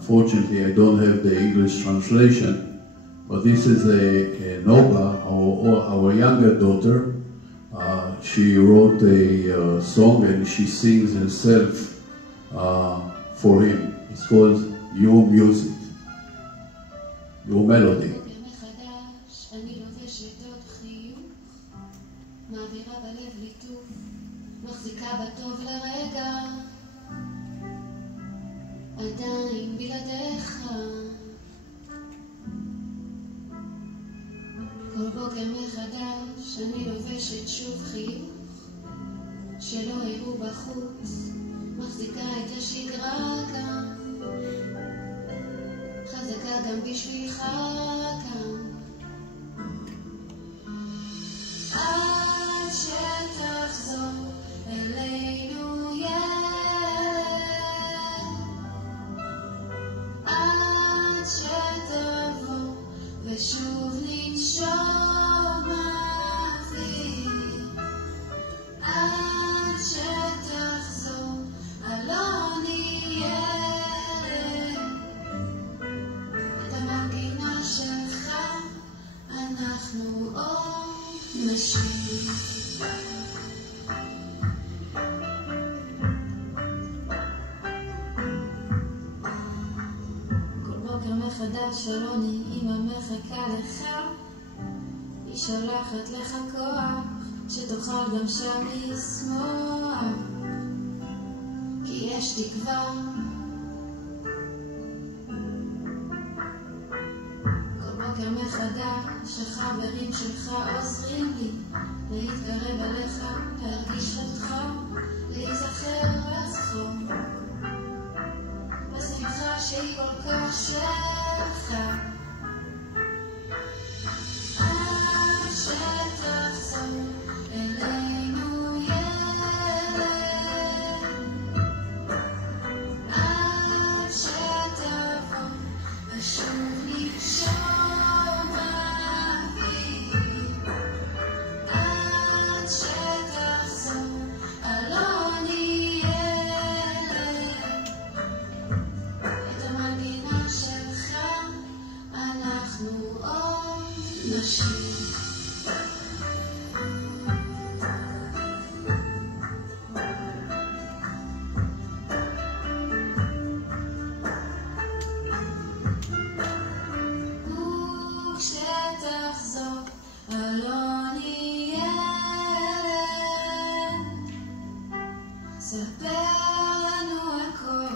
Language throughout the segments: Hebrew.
unfortunately, I don't have the English translation, but this is a Noga, our younger daughter. She wrote a song and she sings herself for him. It's called Your Music, Your Melody. מעבירה בלב ליטוף, מחזיקה בטוב לרגע, עדיין בלעדיך. כל בוקר מחדש אני לובשת שוב חיוך, שלא יראו בחוץ, מחזיקה את השגרה כאן, חזקה גם בשבילך כאן. עד שתחזור אלינו ילד, עד שתבוא ושוב ננשום אוויר, עד שתחזור אלוני ילד, את המנגינה שלך אנחנו עוד נשאיר. כל בוקר מחדש אלוני, אמא מחכה לך, היא שולחת לך כוח, שתוכל גם שם לשמוח, כי יש תקווה. כל בוקר מחדש החברים שלך עוזרים לי להתקרב אליך, להרגיש אותך, להיזכר ולצחוק בשמחה שהיא כל כך שלך. עד שתחזור אלינו ילד, עד שתבוא ושוב ננשום אוויר, עד שתחזור אלוני ילד, את המנגינה שלך אנחנו עוד נשאיר. וכשתחזור אלוני ילד, ספר לנו הכל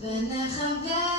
ונחבר